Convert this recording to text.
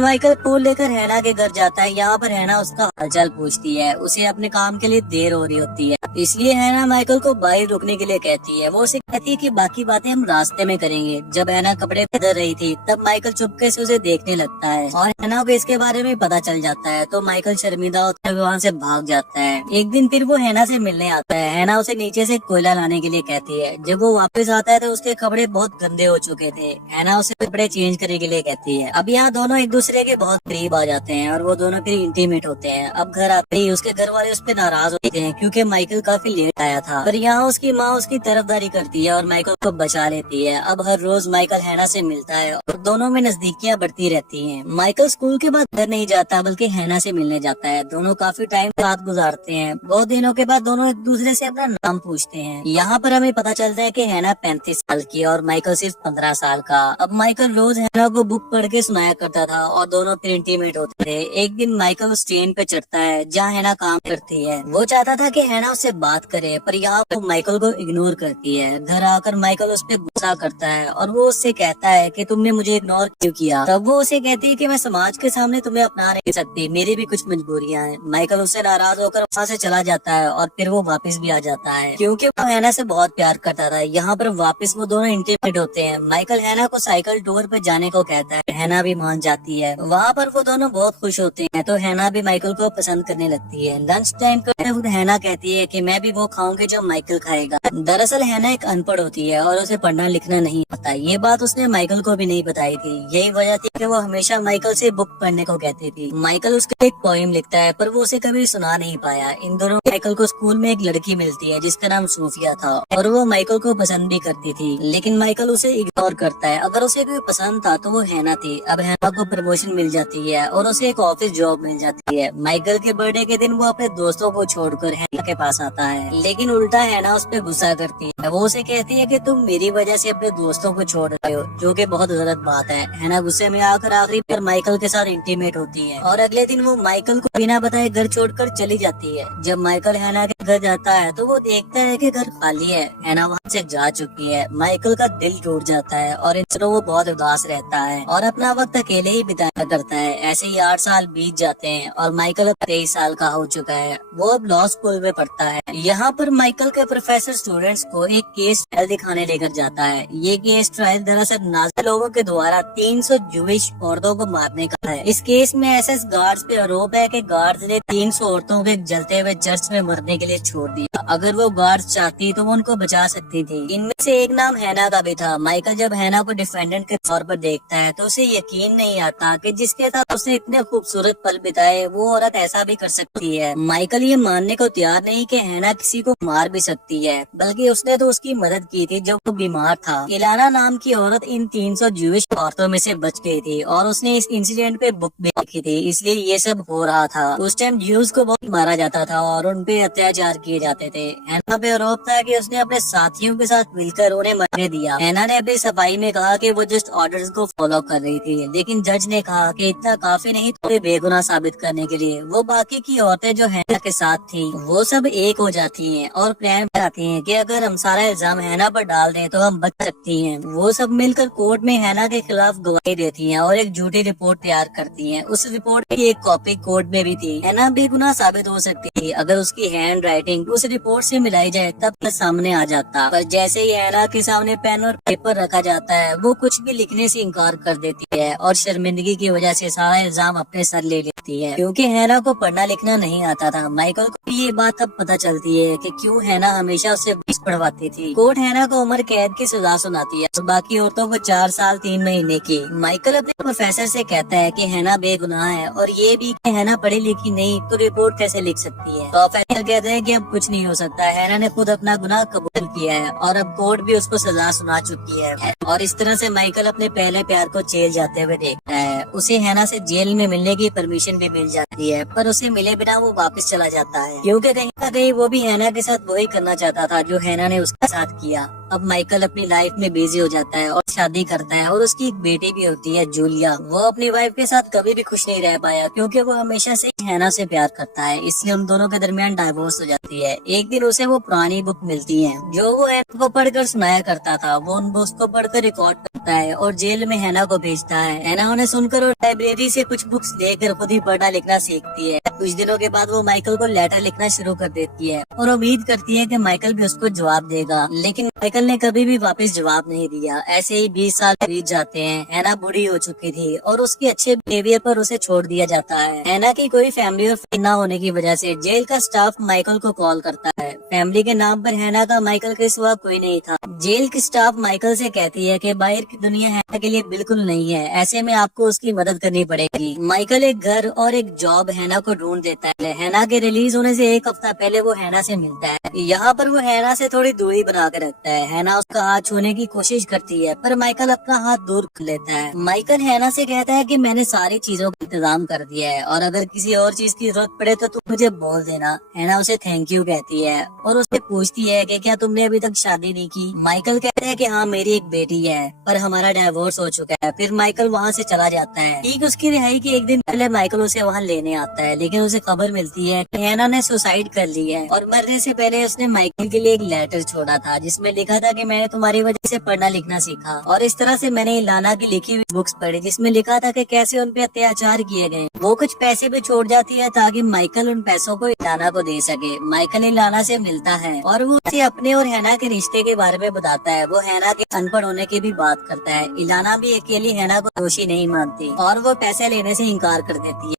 Michael फूल लेकर हैना के घर जाता है। यहाँ पर हैना उसका हालचाल पूछती है। उसे अपने काम के लिए देर हो रही होती है, इसलिए हैना माइकल को बाहर रुकने के लिए कहती है। वो उसे कहती है कि बाकी बातें हम रास्ते में करेंगे। जब हैना कपड़े बदल रही थी तब माइकल चुपके से उसे देखने लगता है और हैना को इसके बारे में पता चल जाता है, तो माइकल शर्मिंदा होते हुए वहाँ से भाग जाता है। एक दिन फिर वो हैना से मिलने आता है। हैना उसे नीचे से कोयला लाने के लिए कहती है। जब वो वापस आता है तो उसके कपड़े बहुत गंदे हो चुके थे। हैना उसे कपड़े चेंज करने के लिए कहती है। अब यहाँ दोनों एक दूसरे के बहुत करीब आ जाते हैं और वो दोनों फिर इंटीमेट होते हैं। अब घर आते ही उसके घर वाले उस पर नाराज होते हैं क्योंकि माइकल काफी लेट आया था, पर यहाँ उसकी माँ उसकी तरफदारी करती है और माइकल को बचा लेती है। अब हर रोज माइकल हैना से मिलता है और दोनों में नजदीकियाँ बढ़ती रहती हैं। माइकल स्कूल के बाद घर नहीं जाता बल्कि हैना से मिलने जाता है। दोनों काफी टाइम साथ गुजारते हैं। बहुत दिनों के बाद दोनों एक दूसरे से अपना नाम पूछते हैं। यहाँ पर हमें पता चलता है कि हैना 35 साल की और माइकल सिर्फ 15 साल का। अब माइकल रोज हैना को बुक पढ़ के सुनाया करता था और दोनों फिर इंटीमेट होते थे। एक दिन माइकल उस ट्रेन पे चढ़ता है जहाँ हैना काम करती है। वो चाहता था कि हैना उससे बात करे, पर यहाँ वो माइकल को इग्नोर करती है। घर आकर माइकल उस पर गुस्सा करता है और वो उससे कहता है कि तुमने मुझे इग्नोर क्यों किया। तब वो उसे कहती है कि मैं समाज के सामने तुम्हें अपना नहीं सकती, मेरी भी कुछ मजबूरियां हैं। माइकल उससे नाराज होकर वहाँ से चला जाता है और फिर वो वापस भी आ जाता है क्योंकि वो हैना से बहुत प्यार करता था। यहाँ पर वापस वो दोनों इंटीमेट होते हैं। माइकल हैना को साइकिल टूर पे जाने को कहता है। हैना भी मान जाती है। वहाँ पर वो दोनों बहुत खुश होते हैं, तो हैना भी माइकल को पसंद करने लगती है। लंच टाइम करते वक्त हैना कहती है कि मैं भी वो खाऊंगी जो माइकल खाएगा। दरअसल हैना एक अनपढ़ होती है और उसे पढ़ना लिखना नहीं आता। ये बात उसने माइकल को भी नहीं बताई थी। यही वजह थी कि वो हमेशा माइकल से बुक पढ़ने को कहती थी। माइकल उसको एक पोएम लिखता है, पर वो उसे कभी सुना नहीं पाया। इन दोनों माइकल को स्कूल में एक लड़की मिलती है जिसका नाम सूफिया था और वो माइकल को पसंद भी करती थी, लेकिन माइकल उसे इग्नोर करता है। अगर उसे कोई पसंद था तो वो हैना थी। अब हैना को प्रमोशन मिल जाती है और उसे एक ऑफिस जॉब मिल जाती है। माइकल के बर्थडे के दिन वो अपने दोस्तों को छोड़कर हैना के पास आता है, लेकिन उल्टा हैना उस पर गुस्सा करती है। वो उसे कहती है कि तुम मेरी वजह से अपने दोस्तों को छोड़ रहे हो, जो कि बहुत गलत बात है। हैना गुस्से में आकर आखिरी पर माइकल के साथ इंटीमेट होती है और अगले दिन वो माइकल को बिना बताए घर छोड़कर चली जाती है। जब माइकल हैना के घर जाता है तो वो देखता है कि घर खाली है। हैना वहाँ से जा चुकी है। माइकल का दिल टूट जाता है और इन दिनों वो बहुत उदास रहता है और अपना वक्त अकेले ही बिताया करता है। ऐसे ही 8 साल बीत जाते हैं और माइकल अब 23 साल का हो चुका है। वो अब लॉ स्कूल में पढ़ता है। यहाँ पर माइकल के प्रोफेसर स्टूडेंट्स को एक केस ट्रायल दिखाने लेकर जाता है। ये केस ट्रायल दरअसल नाज़ी लोगों के द्वारा 300 जूइश औरतों को मारने का है। इस केस में एसएस गार्ड्स पे आरोप है कि गार्ड्स ने 300 औरतों को एक जलते हुए चर्च में मरने के लिए छोड़ दिया। अगर वो गार्ड्स चाहती तो वो उनको बचा सकती थी। इनमें से एक नाम हैना का भी था। माइकल जब हैना को डिफेंडेंट के तौर पर देखता है तो उसे यकीन नहीं आता कि जिसके साथ उसने इतने खूबसूरत पल बिताए वो औरत ऐसा भी कर सकती है। माइकल ये मानने को तैयार नहीं कि हैना किसी को मार भी सकती है, बल्कि उसने तो उसकी मदद की थी जब वो बीमार था। इलाना नाम की औरत इन 300 जूइश औरतों में से बच गई थी और उसने इस इंसिडेंट पे बुक भी लिखी थी, इसलिए ये सब हो रहा था। उस टाइम ज्यूज को बहुत मारा जाता था और उन पे अत्याचार किए जाते थे। हैना पे आरोप था कि उसने अपने साथियों के साथ मिलकर उन्हें मरने दिया। हैना ने अपनी सफाई में कहा कि वो जस्ट ऑर्डर्स को फॉलो कर रही थी, लेकिन जज ने कहा कि इतना काफी नहीं तो बेगुनाह साबित करने के लिए वो बाकी की औरतें जो हैना के साथ थी वो सब एक हो जाती हैं और प्लान बनाती हैं कि अगर हम सारा इल्जाम हैना पर डाल दें तो हम बच सकती हैं। वो सब मिलकर कोर्ट में हैना के खिलाफ गवाही देती हैं और एक झूठी रिपोर्ट तैयार करती हैं। उस रिपोर्ट की एक कॉपी कोर्ट में भी थी। हैना बेगुनाह साबित हो सकती थी अगर उसकी हैंड राइटिंग उस रिपोर्ट से मिलाई जाए, तब तक सामने आ जाता। पर जैसे ही हैना के सामने पेन और पेपर रखा जाता है वो कुछ भी लिखने से इनकार कर देती है और शर्मिंदगी की वजह से सारा इल्जाम अपने सर ले लेती है। क्योंकि हैना को पढ़ना लिखना नहीं आता था। माइकल को ये बात अब पता चलती है कि क्यों हैना हमेशा उससे बीच पढ़वाती थी। कोर्ट हैना को उम्र कैद की सजा सुनाती है और बाकी औरतों को 4 साल 3 महीने की। माइकल अपने प्रोफेसर से कहता है कि हैना बेगुनाह है और ये भी कि हैना पढ़ी लिखी नहीं तो रिपोर्ट कैसे लिख सकती है। प्रोफेसर कहते हैं कि अब कुछ नहीं हो सकता। हैना ने खुद अपना गुनाह कबूल किया है और अब कोर्ट भी उसको सजा सुना चुकी है और इस तरह से माइकल अपने पहले प्यार को जेल जाते हुए देखता है। उसे हैना से जेल में मिलने की परमिशन भी मिल जाती है, पर उसे मिले बिना वो वापस चला जाता है क्योंकि कहीं ना कहीं वो भी हैना के साथ वही करना चाहता था जो हैना ने उसके साथ किया। अब माइकल अपनी लाइफ में बिजी हो जाता है और शादी करता है और उसकी एक बेटी भी होती है जूलिया। वो अपनी वाइफ के साथ कभी भी खुश नहीं रह पाया क्योंकि वो हमेशा से हैना से प्यार करता है, इसलिए उन दोनों के दरमियान डाइवोर्स हो जाती है। एक दिन उसे वो पुरानी बुक मिलती है जो वो हैना को पढ़कर सुनाया करता था। वो उन बुक्स को पढ़कर रिकॉर्ड करता है और जेल में हैना को भेजता है। हैना उन्हें सुनकर और लाइब्रेरी से कुछ बुक्स लेकर खुद ही पढ़ना लिखना सीखती है। कुछ दिनों के बाद वो माइकल को लेटर लिखना शुरू कर देती है और उम्मीद करती है कि माइकल भी उसको जवाब देगा, लेकिन माइकल ने कभी भी वापस जवाब नहीं दिया। ऐसे ही 20 साल बीत जाते हैं। हैना बूढ़ी हो चुकी थी और उसके अच्छे बिहेवियर पर उसे छोड़ दिया जाता है। हैना की कोई फैमिली और फ्रेंड ना होने की वजह से जेल का स्टाफ माइकल को कॉल करता है। फैमिली के नाम पर हैना का माइकल के सिवा कोई नहीं था। जेल की स्टाफ माइकल से कहती है कि बाहर की दुनिया हैना के लिए बिल्कुल नहीं है, ऐसे में आपको उसकी मदद करनी पड़ेगी। माइकल एक घर और एक जॉब हैना को ढूंढ देता है। हैना के रिलीज होने से एक हफ्ता पहले वो हैना से मिलता है। यहाँ पर वो हैना से थोड़ी दूरी बना के रखता है। हैना उसका हाथ छूने की कोशिश करती है पर माइकल अपना हाथ दूर कर लेता है। माइकल हैना से कहता है कि मैंने सारी चीजों का इंतजाम कर दिया है और अगर किसी और चीज की जरूरत पड़े तो तुम मुझे बोल देना। हैना उसे थैंक यू कहती है और उससे पूछती है कि क्या तुमने अभी तक शादी नहीं की। माइकल कहता है कि हाँ मेरी एक बेटी है पर हमारा डाइवोर्स हो चुका है। फिर माइकल वहाँ से चला जाता है। ठीक उसकी रिहाई के एक दिन पहले माइकल उसे वहाँ लेने आता है, लेकिन उसे खबर मिलती है कि हैना ने सुसाइड कर ली है और मरने से पहले उसने माइकल के लिए एक लेटर छोड़ा था जिसमें लिखा था कि मैंने तुम्हारी वजह से पढ़ना लिखना सीखा। और इस तरह से मैंने इलाना की लिखी हुई बुक्स पढ़ी जिसमें लिखा था कि कैसे उन पे अत्याचार किए गए। वो कुछ पैसे भी छोड़ जाती है ताकि माइकल उन पैसों को इलाना को दे सके। माइकल इलाना से मिलता है और वो उसे अपने और हैना के रिश्ते के बारे में बताता है। वो हैना के अनपढ़ होने की भी बात करता है। इलाना भी अकेली हैना को दोषी नहीं मानती और वो पैसे लेने से इनकार कर देती है।